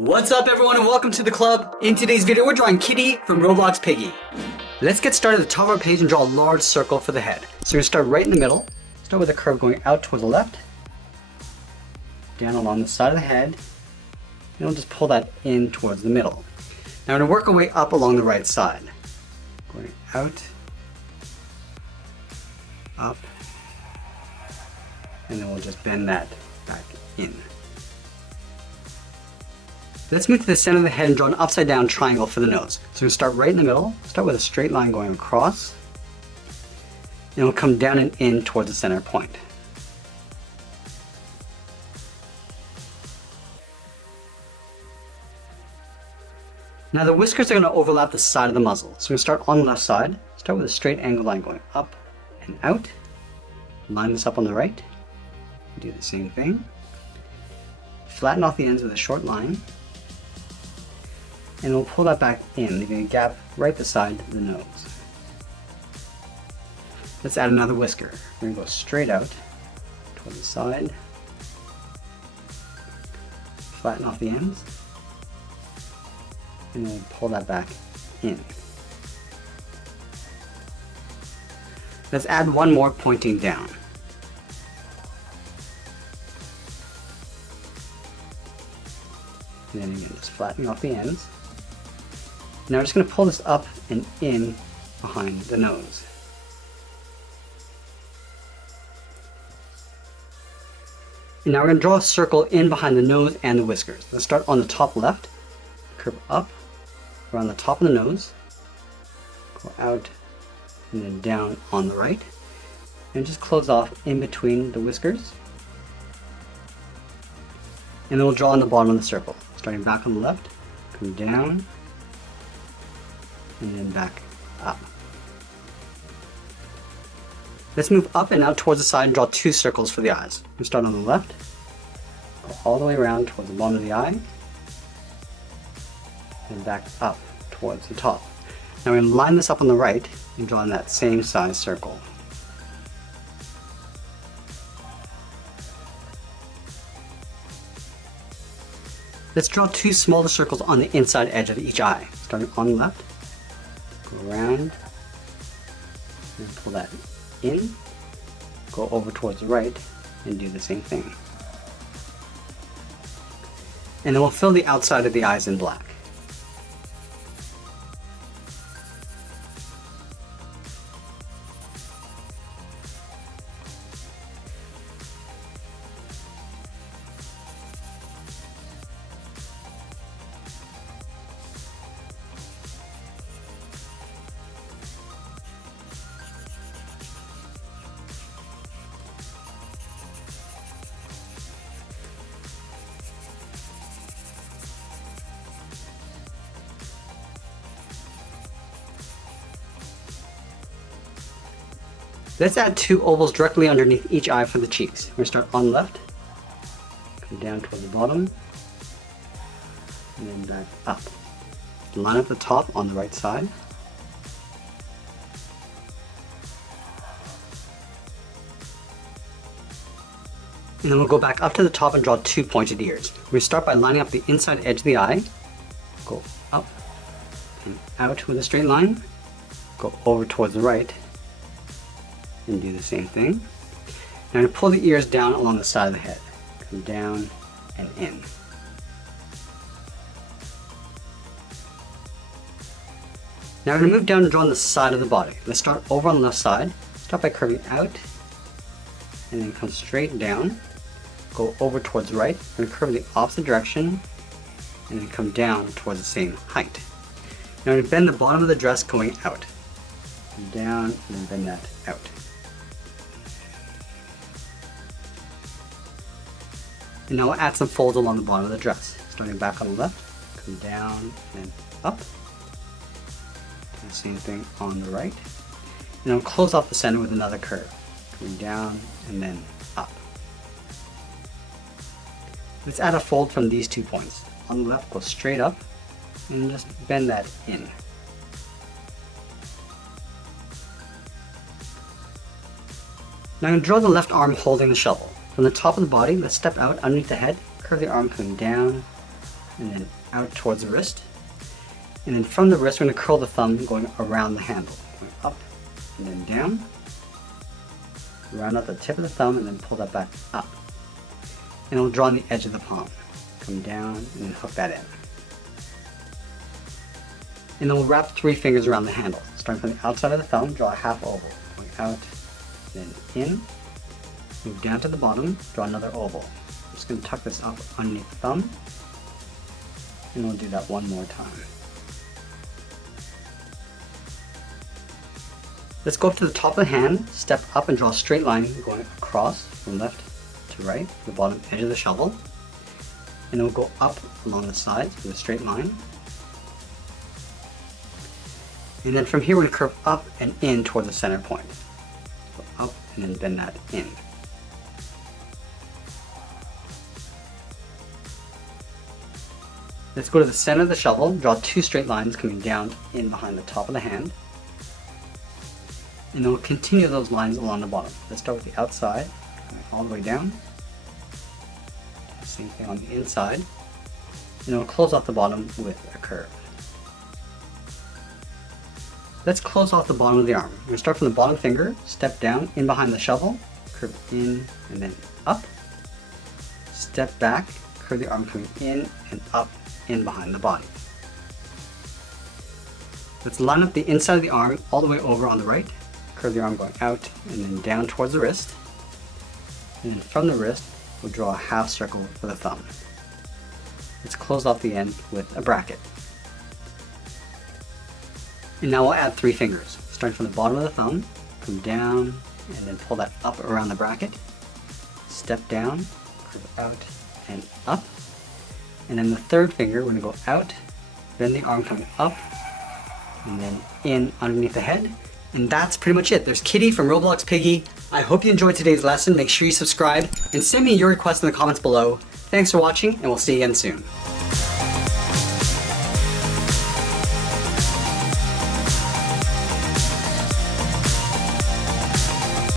What's up everyone and welcome to the club. In today's video we're drawing Kitty from Roblox Piggy. Let's get started at the top of our page and draw a large circle for the head. So we're going to start right in the middle. Start with a curve going out towards the left, down along the side of the head, and we'll just pull that in towards the middle. Now we're going to work our way up along the right side. Going out, up, and then we'll just bend that back in. Let's move to the center of the head and draw an upside down triangle for the nose. So we'll start right in the middle, start with a straight line going across, and it'll come down and in towards the center point. Now the whiskers are going to overlap the side of the muzzle. So we're going to start on the left side, start with a straight angled line going up and out, line this up on the right, do the same thing, flatten off the ends with a short line, and we'll pull that back in, leaving a gap right beside the nose. Let's add another whisker. We're going to go straight out toward the side, flatten off the ends, and then pull that back in. Let's add one more pointing down. And then again, just flattening off the ends. Now we're just going to pull this up and in behind the nose. And now we're going to draw a circle in behind the nose and the whiskers. Let's start on the top left, curve up around the top of the nose, go out and then down on the right, and just close off in between the whiskers. And then we'll draw on the bottom of the circle, starting back on the left, come down, and then back up. Let's move up and out towards the side and draw two circles for the eyes. We start on the left, go all the way around towards the bottom of the eye, and back up towards the top. Now we're going to line this up on the right and draw in that same size circle. Let's draw two smaller circles on the inside edge of each eye. Starting on the left, go around, and pull that in, go over towards the right, and do the same thing. And then we'll fill the outside of the eyes in black. Let's add two ovals directly underneath each eye for the cheeks. We're going to start on the left, come down toward the bottom, and then back up. Line up the top on the right side. And then we'll go back up to the top and draw two pointed ears. We start by lining up the inside edge of the eye, go up and out with a straight line, go over towards the right, and do the same thing. Now I'm going to pull the ears down along the side of the head. Come down and in. Now we're going to move down and draw on the side of the body. Let's start over on the left side. Start by curving out and then come straight down. Go over towards the right. We're going to curve in the opposite direction and then come down towards the same height. Now we're going to bend the bottom of the dress going out. Down and then bend that out. And now we'll add some folds along the bottom of the dress. Starting back on the left, come down and up. Do the same thing on the right. And I'll close off the center with another curve. Coming down and then up. Let's add a fold from these 2 points. On the left, go straight up and just bend that in. Now I'm going to draw the left arm holding the shovel. From the top of the body, let's step out underneath the head, curve the arm coming down and then out towards the wrist. And then from the wrist, we're going to curl the thumb going around the handle. Going up and then down. Round out the tip of the thumb and then pull that back up. And we'll draw on the edge of the palm. Come down and then hook that in. And then we'll wrap 3 fingers around the handle. Starting from the outside of the thumb, draw a half oval. Going out, then in. Move down to the bottom, draw another oval. I'm just going to tuck this up underneath the thumb. And we'll do that one more time. Let's go up to the top of the hand, step up and draw a straight line going across from left to right, the bottom edge of the shovel. And then we'll go up along the sides with a straight line. And then from here we're going to curve up and in toward the center point. Go up and then bend that in. Let's go to the center of the shovel, draw 2 straight lines coming down in behind the top of the hand. And then we'll continue those lines along the bottom. Let's start with the outside, going all the way down. Same thing on the inside. And then we'll close off the bottom with a curve. Let's close off the bottom of the arm. We're going to start from the bottom finger, step down in behind the shovel, curve in and then up. Step back, curve the arm coming in and up in behind the body. Let's line up the inside of the arm all the way over on the right. Curve the arm going out and then down towards the wrist. And then from the wrist, we'll draw a half circle for the thumb. Let's close off the end with a bracket. And now we'll add 3 fingers. Starting from the bottom of the thumb, come down and then pull that up around the bracket. Step down, curve out and up. And then the 3rd finger, we're going to go out, bend the arm coming up, and then in underneath the head. And that's pretty much it. There's Kitty from Roblox Piggy. I hope you enjoyed today's lesson. Make sure you subscribe and send me your requests in the comments below. Thanks for watching, and we'll see you again soon.